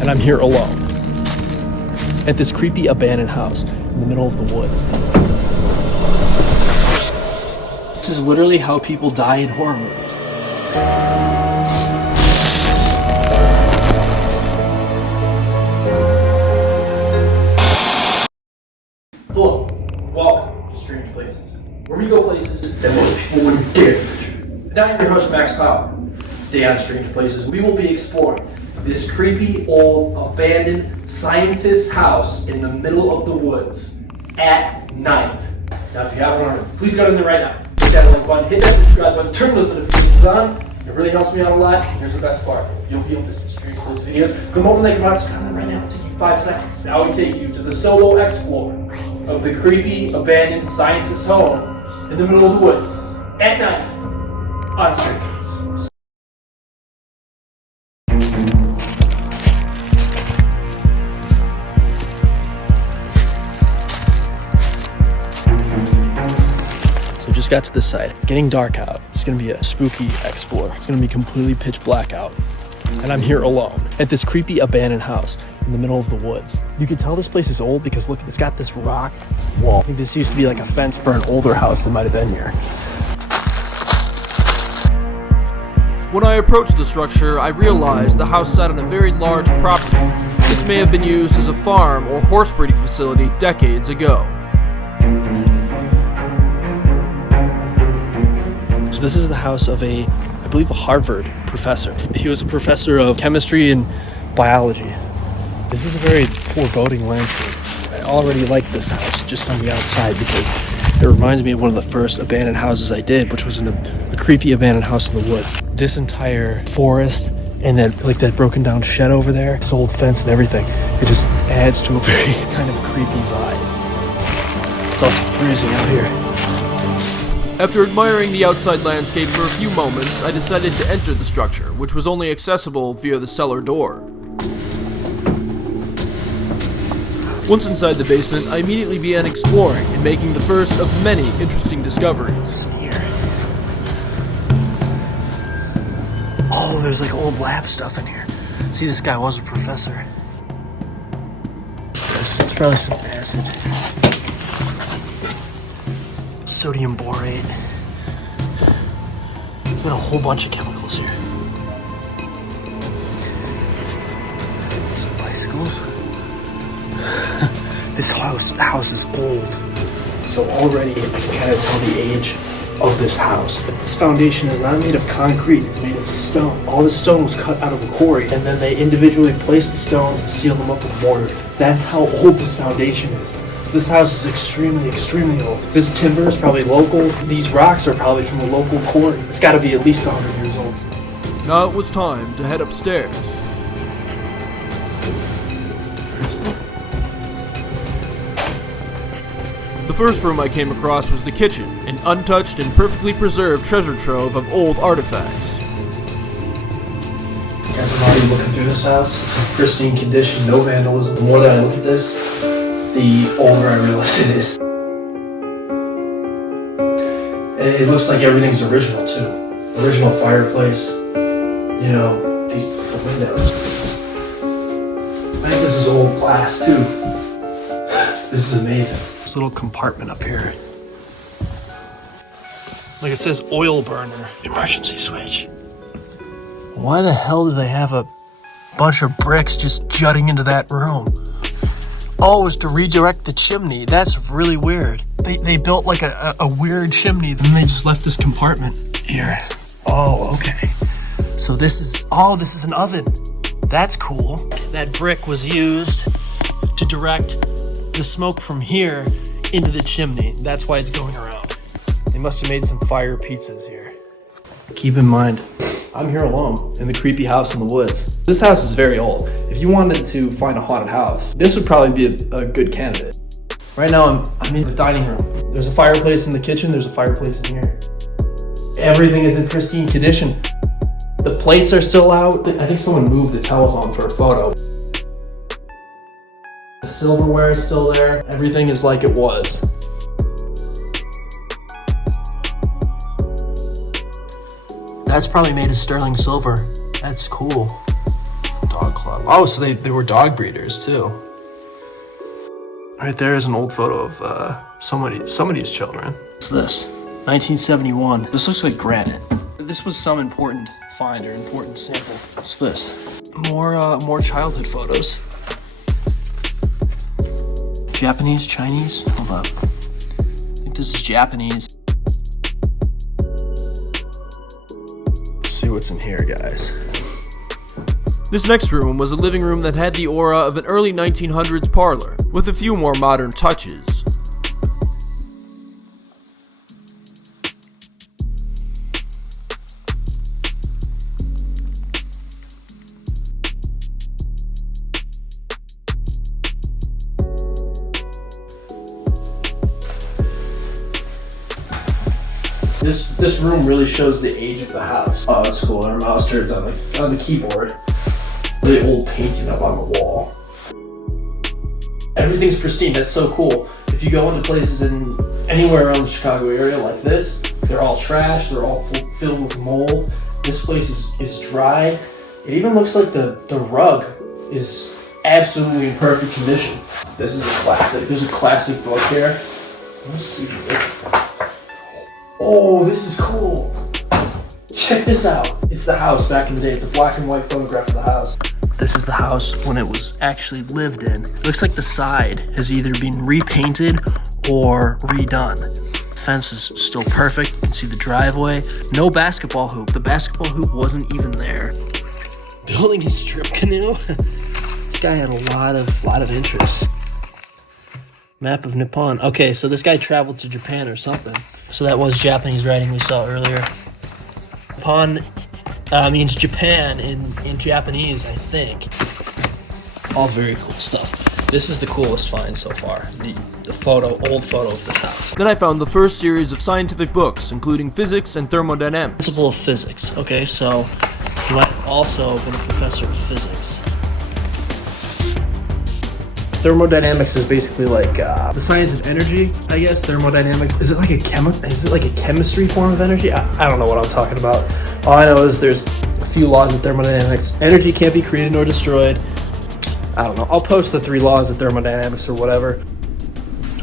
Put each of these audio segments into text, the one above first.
and I'm here alone at this creepy abandoned house in the middle of the woods. This is literally how people die in horror movies. Hello, welcome to Strange Places, where we go places that most people wouldn't dare venture. And I'm your host, Max Power. Today on Strange Places, we will be exploring this creepy, old, abandoned scientist's house in the middle of the woods at night. Now, if you haven't already, please go in there right now. Hit that like button, hit that subscribe button, turn those notifications on. It really helps me out a lot. And here's the best part. You'll be able to see Strange Places videos. Come over and think about it. Subscribe right now. It'll take you 5 seconds. Now we take you to the solo explore of the creepy, abandoned scientist's home in the middle of the woods at night on Strange Places. Just got to the site. It's getting dark out. It's gonna be a spooky explore. It's gonna be completely pitch black out. And I'm here alone at this creepy abandoned house in the middle of the woods. You can tell this place is old because look, it's got this rock wall. I think this used to be like a fence for an older house that might have been here. When I approached the structure, I realized the house sat on a very large property. This may have been used as a farm or horse breeding facility decades ago. So this is the house of I believe a Harvard professor. He was a professor of chemistry and biology. This is a very foreboding landscape. I already like this house just on the outside because it reminds me of one of the first abandoned houses I did, which was in a creepy abandoned house in the woods. This entire forest and that broken down shed over there, this old fence and everything, it just adds to a very kind of creepy vibe. It's also freezing out here. After admiring the outside landscape for a few moments, I decided to enter the structure, which was only accessible via the cellar door. Once inside the basement, I immediately began exploring and making the first of many interesting discoveries. What's in here? Oh, there's like old lab stuff in here. See, this guy was a professor. It's probably some acid. Sodium borate. There's been a whole bunch of chemicals here. Some bicycles. This house is old. So already I can kind of tell the age of this house. This foundation is not made of concrete, it's made of stone. All this stone was cut out of a quarry, and then they individually placed the stones and sealed them up with mortar. That's how old this foundation is. So this house is extremely, extremely old. This timber is probably local. These rocks are probably from a local quarry. It's got to be at least 100 years old. Now it was time to head upstairs. The first room I came across was the kitchen, an untouched and perfectly preserved treasure trove of old artifacts. Guys, I'm already looking through this house. It's in pristine condition, no vandalism. The more that I look at this, the older I realize it is. It looks like everything's original too. Original fireplace, you know, the windows. I think this is old glass too. This is amazing. This little compartment up here. Like it says oil burner, emergency switch. Why the hell do they have a bunch of bricks just jutting into that room? Oh, it's to redirect the chimney. That's really weird. They built like a weird chimney, and they just left this compartment here. Oh, okay. So this is an oven. That's cool. That brick was used to direct the smoke from here into the chimney. That's why it's going around. They must have made some fire pizzas here. Keep in mind, I'm here alone in the creepy house in the woods. This house is very old. If you wanted to find a haunted house, this would probably be a good candidate. Right now, I'm in the dining room. There's a fireplace in the kitchen. There's a fireplace in here. Everything is in pristine condition. The plates are still out. I think someone moved the telephone for a photo. The silverware is still there. Everything is like it was. That's probably made of sterling silver. That's cool. Dog club. Oh, so they were dog breeders too. Right there is an old photo of somebody's children. What's this? 1971. This looks like granite. This was some important find or important sample. What's this? More childhood photos. Japanese, Chinese? Hold up. I think this is Japanese. Let's see what's in here, guys. This next room was a living room that had the aura of an early 1900s parlor, with a few more modern touches. This room really shows the age of the house. Oh, that's cool. There are mouse turds on the keyboard. Really old painting up on the wall. Everything's pristine. That's so cool. If you go into places in anywhere around the Chicago area like this, they're all trash. They're all filled with mold. This place is dry. It even looks like the rug is absolutely in perfect condition. This is a classic. There's a classic book here. Let's see. Oh, this is cool. Check this out. It's the house back in the day. It's a black and white photograph of the house. This is the house when it was actually lived in. It looks like the side has either been repainted or redone. The fence is still perfect. You can see the driveway. No basketball hoop. The basketball hoop wasn't even there. Building a strip canoe. This guy had a lot of interests. Map of Nippon. Okay, so this guy traveled to Japan or something. So that was Japanese writing we saw earlier. Nippon means Japan in Japanese, I think. All very cool stuff. This is the coolest find so far. The old photo of this house. Then I found the first series of scientific books, including physics and thermodynamics. Principle of physics. Okay, so you might also have been a professor of physics. Thermodynamics is basically like the science of energy, I guess. Thermodynamics, is it like a chemistry form of energy? I don't know what I'm talking about. All I know is there's a few laws of thermodynamics. Energy can't be created nor destroyed. I don't know. I'll post the 3 laws of thermodynamics or whatever.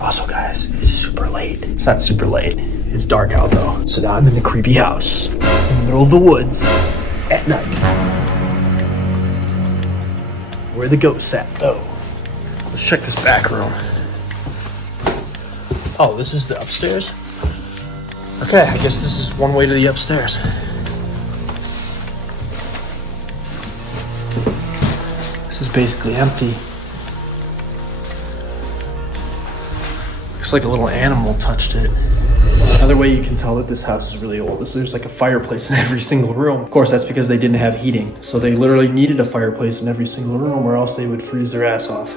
Also, guys, it's super late. It's not super late. It's dark out though. So now I'm in the creepy house in the middle of the woods at night. Where the ghosts at though? Let's check this back room. Oh, this is the upstairs? Okay, I guess this is one way to the upstairs. This is basically empty. Looks like a little animal touched it. Another way you can tell that this house is really old is there's like a fireplace in every single room. Of course, that's because they didn't have heating. So they literally needed a fireplace in every single room or else they would freeze their ass off.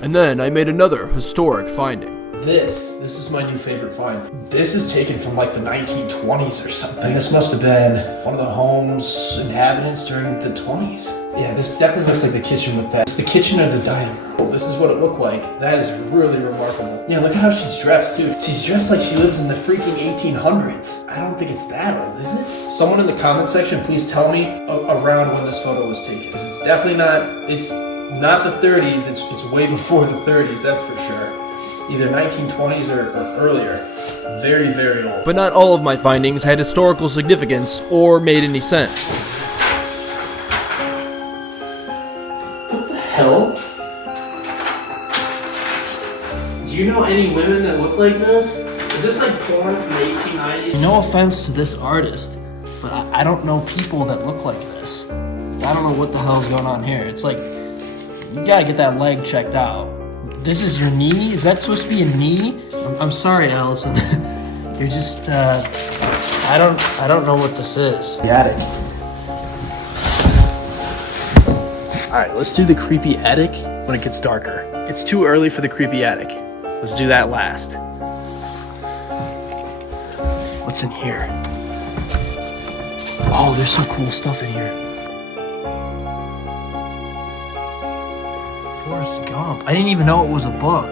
And then I made another historic finding. This is my new favorite find. This is taken from like the 1920s or something. This must have been one of the home's inhabitants during the 20s. Yeah, this definitely looks like the kitchen with that. It's the kitchen or the dining room. This is what it looked like. That is really remarkable. Yeah, look at how she's dressed too. She's dressed like she lives in the freaking 1800s. I don't think it's that old, is it? Someone in the comment section, please tell me around when this photo was taken. Because it's definitely not the 30s, it's way before the 30s, that's for sure. Either 1920s or earlier. Very, very old. But not all of my findings had historical significance or made any sense. What the hell? Do you know any women that look like this? Is this like porn from the 1890s? No offense to this artist, but I don't know people that look like this. I don't know what the hell's going on here. It's like, you gotta get that leg checked out. This is your knee? Is that supposed to be a knee? I'm sorry, Allison. You're just, I don't know what this is. Got it. Alright, let's do the creepy attic when it gets darker. It's too early for the creepy attic. Let's do that last. What's in here? Oh, there's some cool stuff in here. Forrest Gump. I didn't even know it was a book.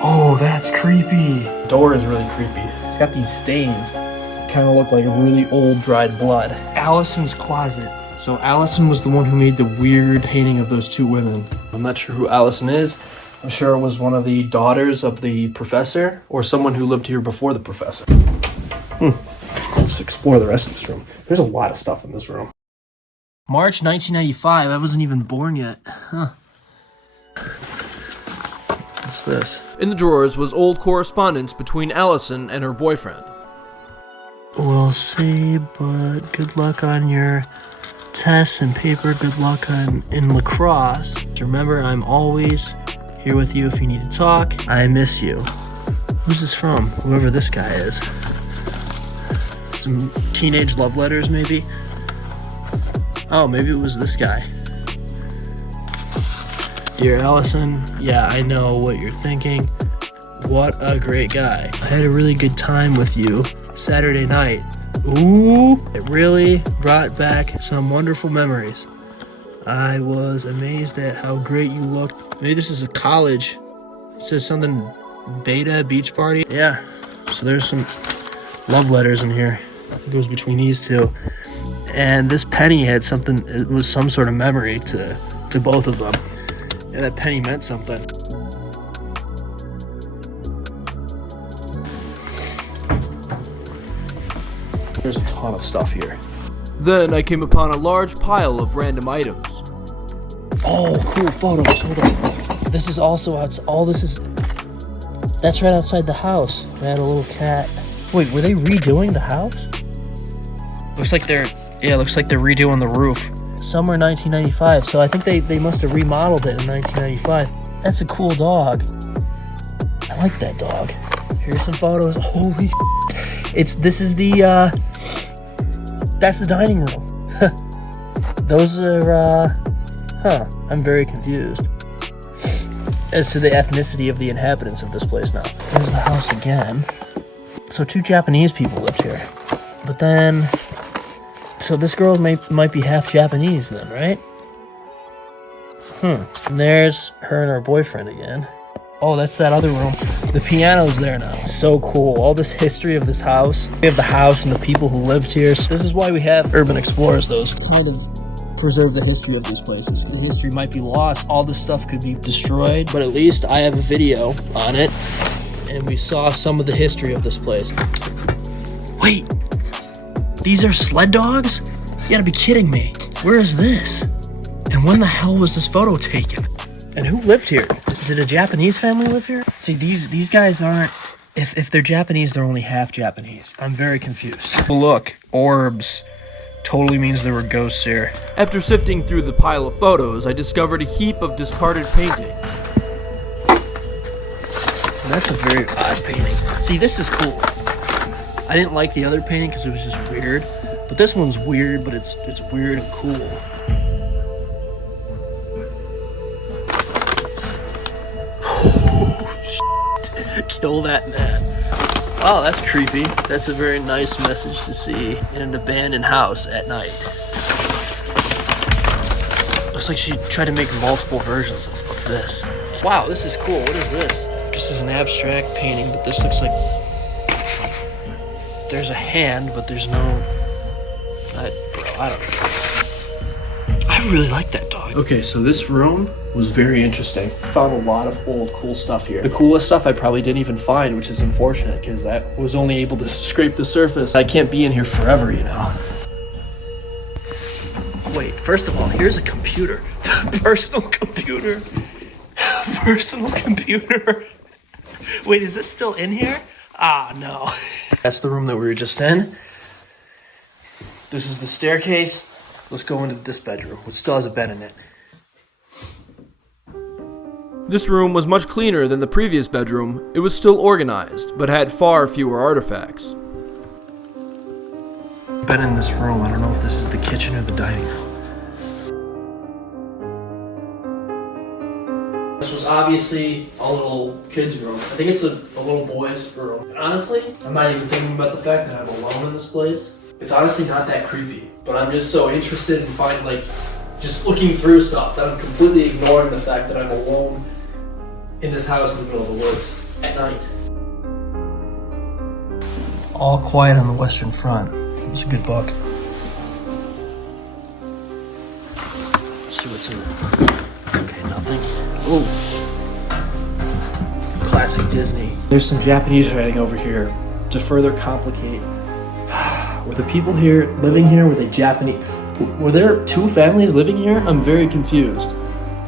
Oh, that's creepy. The door is really creepy. It's got these stains. Kind of look like really old dried blood. Allison's closet. So Allison was the one who made the weird painting of those two women. I'm not sure who Allison is. I'm sure it was one of the daughters of the professor or someone who lived here before the professor. Let's explore the rest of this room. There's a lot of stuff in this room. March 1995. I wasn't even born yet. Huh. What's this? In the drawers was old correspondence between Allison and her boyfriend. We'll see, but good luck on your tests and paper. Good luck in lacrosse. Remember, I'm always here with you if you need to talk. I miss you. Who's this from? Whoever this guy is. Some teenage love letters, maybe? Oh, maybe it was this guy. Dear Allison, yeah, I know what you're thinking. What a great guy. I had a really good time with you Saturday night. Ooh, it really brought back some wonderful memories. I was amazed at how great you looked. Maybe this is a college. It says something beta beach party. Yeah, so there's some love letters in here. It goes between these two. And this penny had something, it was some sort of memory to both of them. Yeah, that penny meant something. There's a ton of stuff here. Then I came upon a large pile of random items. Oh, cool photos. Hold on. This is also that's right outside the house. They had a little cat. Wait, were they redoing the house? Looks like they're redoing the roof. Summer 1995, so I think they must have remodeled it in 1995. That's a cool dog. I like that dog. Here's some photos. Holy this is that's the dining room. Those are, I'm very confused as to the ethnicity of the inhabitants of this place now. There's the house again. So 2 Japanese people lived here. But then, so this girl might be half Japanese then, right? And there's her and her boyfriend again. Oh, that's that other room. The piano's there now. So cool. All this history of this house. We have the house and the people who lived here. So this is why we have urban explorers, those kind of preserve the history of these places. The history might be lost. All this stuff could be destroyed, but at least I have a video on it, and we saw some of the history of this place. Wait, these are sled dogs? You gotta be kidding me. Where is this? And when the hell was this photo taken? And who lived here? Did a Japanese family live here? See, these guys aren't, if they're Japanese, they're only half Japanese. I'm very confused. Look, orbs. Totally means there were ghosts here. After sifting through the pile of photos, I discovered a heap of discarded paintings. That's a very odd painting. See, this is cool. I didn't like the other painting because it was just weird. But this one's weird, but it's weird and cool. Oh, shit. Kill that man. Oh, that's creepy. That's a very nice message to see in an abandoned house at night. Looks like she tried to make multiple versions of this. Wow, this is cool. What is this? This is an abstract painting, but this looks like there's a hand, but there's no... I don't know. I really like that dog. Okay, so this room was very interesting. Found a lot of old cool stuff here. The coolest stuff I probably didn't even find, which is unfortunate because I was only able to scrape the surface. I can't be in here forever, you know. Wait, first of all, here's a computer. Personal computer. Personal computer. Wait, is this still in here? Ah, no. That's the room that we were just in. This is the staircase. Let's go into this bedroom, which still has a bed in it. This room was much cleaner than the previous bedroom. It was still organized, but had far fewer artifacts. Been in this room. I don't know if this is the kitchen or the dining room. This was obviously a little kid's room. I think it's a little boy's room. And honestly, I'm not even thinking about the fact that I'm alone in this place. It's honestly not that creepy, but I'm just so interested in just looking through stuff that I'm completely ignoring the fact that I'm alone in this house in the middle of the woods at night. All Quiet on the Western Front. It's a good book. Let's see what's in there. Okay, nothing. Ooh. Classic Disney. There's some Japanese writing over here to further complicate. Were the people here living here? Were they Japanese? Were there two families living here? I'm very confused.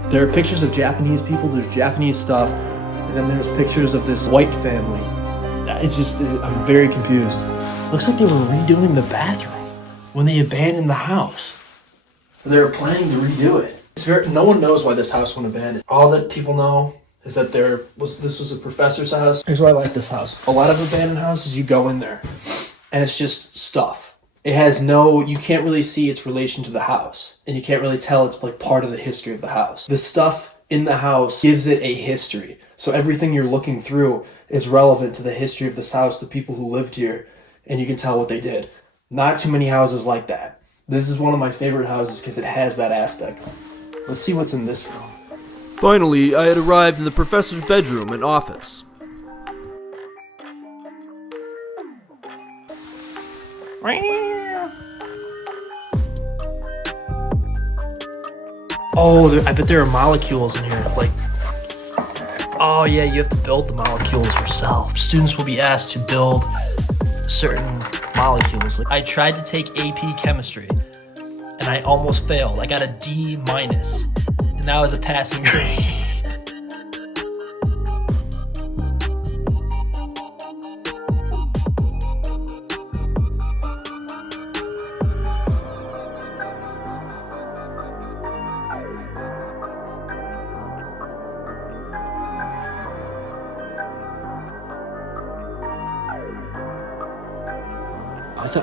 There are pictures of Japanese people, there's Japanese stuff, and then there's pictures of this white family. It's just, I'm very confused. Looks like they were redoing the bathroom when they abandoned the house. They were planning to redo it. No one knows why this house went abandoned. All that people know is that this was a professor's house. Here's why I like this house. A lot of abandoned houses, you go in there, and it's just stuff. It has you can't really see its relation to the house. And you can't really tell it's like part of the history of the house. The stuff in the house gives it a history. So everything you're looking through is relevant to the history of this house, the people who lived here, and you can tell what they did. Not too many houses like that. This is one of my favorite houses because it has that aspect. Let's see what's in this room. Finally, I had arrived in the professor's bedroom and office. Oh, I bet there are molecules in here. Oh yeah, you have to build the molecules yourself. Students will be asked to build certain molecules. I tried to take AP chemistry, and I almost failed. I got a D-, and that was a passing grade.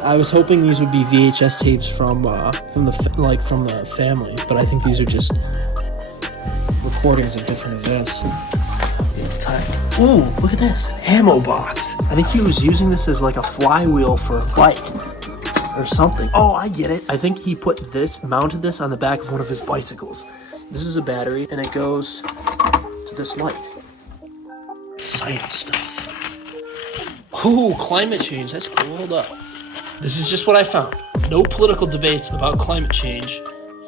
I was hoping these would be VHS tapes from the family, but I think these are just recordings of different events. Ooh, look at this, an ammo box. I think he was using this as like a flywheel for a bike or something. Oh, I get it. I think he mounted this on the back of one of his bicycles. This is a battery, and it goes to this light. Science stuff. Ooh, climate change. That's cool. Hold up. This is just what I found. No political debates about climate change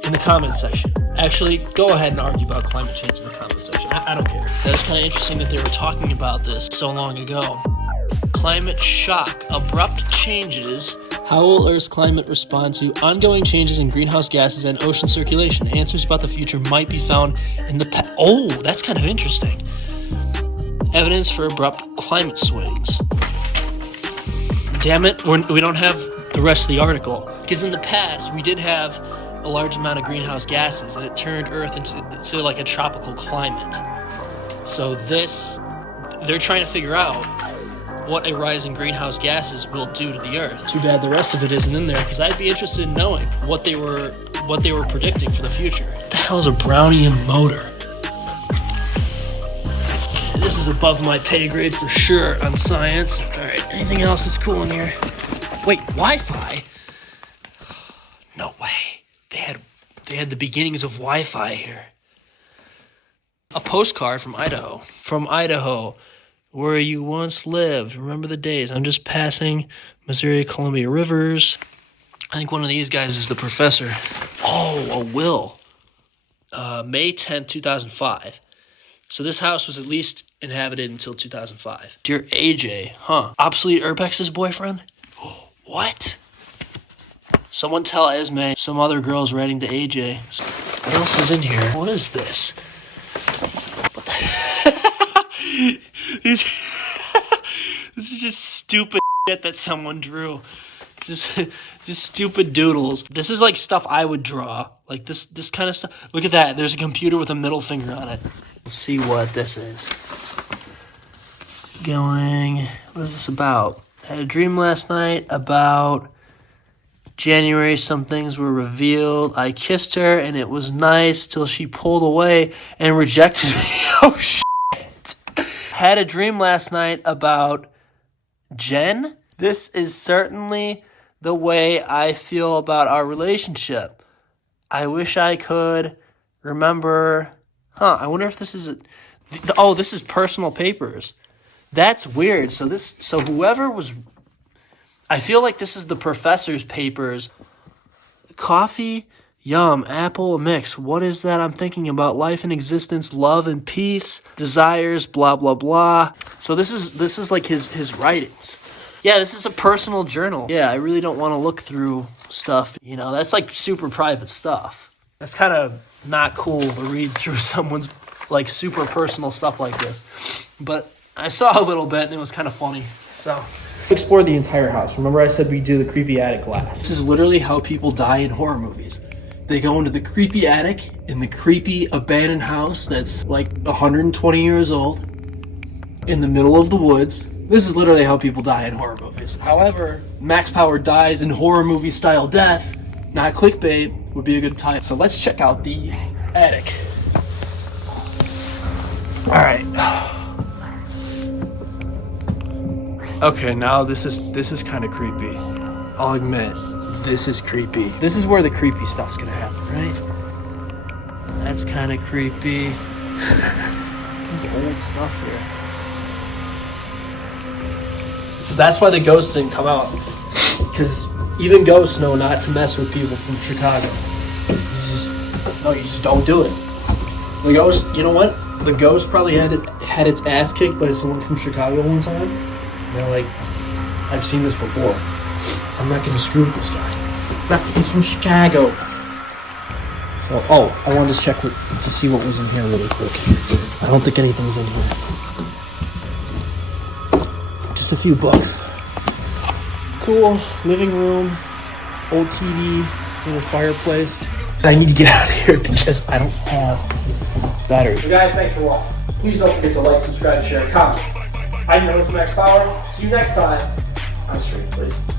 in the comments section. Actually, go ahead and argue about climate change in the comments section. I don't care. That was kind of interesting that they were talking about this so long ago. Climate shock. Abrupt changes. How will Earth's climate respond to ongoing changes in greenhouse gases and ocean circulation? Answers about the future might be found in the past. Oh, that's kind of interesting. Evidence for abrupt climate swings. Damn it, we don't have the rest of the article. Because in the past, we did have a large amount of greenhouse gases, and it turned Earth into like a tropical climate. So they're trying to figure out what a rise in greenhouse gases will do to the Earth. Too bad the rest of it isn't in there, because I'd be interested in knowing what they were predicting for the future. What the hell is a Brownian motor? This is above my pay grade for sure on science. All right, anything else that's cool in here? Wait, Wi-Fi? No way. They had the beginnings of Wi-Fi here. A postcard from Idaho. From Idaho, where you once lived. Remember the days. I'm just passing Missouri Columbia rivers. I think one of these guys is the professor. Oh, a will. May 10th, 2005. So this house was at least inhabited until 2005. Dear AJ, obsolete Urbex's boyfriend? What? Someone tell Esme some other girl's writing to AJ. What else is in here? What is this? What the This is just stupid shit that someone drew. Just stupid doodles. This is like stuff I would draw. Like this kind of stuff. Look at that. There's a computer with a middle finger on it. Let's see what this is. What is this about? I had a dream last night about January. Some things were revealed. I kissed her and it was nice till she pulled away and rejected me. Oh, shit. Had a dream last night about Jen. This is certainly the way I feel about our relationship. I wish I could remember. I wonder if this is this is personal papers. That's weird. So whoever was, I feel like this is the professor's papers. Coffee Yum, apple mix. What is that I'm thinking about? Life and existence, love and peace, desires, blah blah blah. So this is like his writings. Yeah, this is a personal journal. Yeah, I really don't want to look through stuff. You know, that's like super private stuff. That's kind of not cool to read through someone's like super personal stuff like this. But I saw a little bit and it was kind of funny. So explore the entire house. Remember I said we do the creepy attic glass. This is literally how people die in horror movies. They go into the creepy attic in the creepy abandoned house that's like 120 years old in the middle of the woods. This is literally how people die in horror movies. However, Max Power dies in horror movie style death, not clickbait, would be a good title. So let's check out the attic. All right. Okay, now this is kind of creepy. I'll admit, this is creepy. This is where the creepy stuff's gonna happen, right? That's kind of creepy. This is old stuff here. So that's why the ghosts didn't come out. Because even ghosts know not to mess with people from Chicago. You just don't do it. The ghost, you know what? The ghost probably had its ass kicked by someone from Chicago one time. And they're like, I've seen this before. I'm not gonna screw with this guy. He's from Chicago. So, I wanted to check to see what was in here really quick. I don't think anything's in here. Just a few books. Cool living room, old TV, little fireplace. I need to get out of here because I don't have battery. So guys, thanks for watching. Please don't forget to like, subscribe, share, and comment. I'm your host, Max Power. See you next time on Strange Places.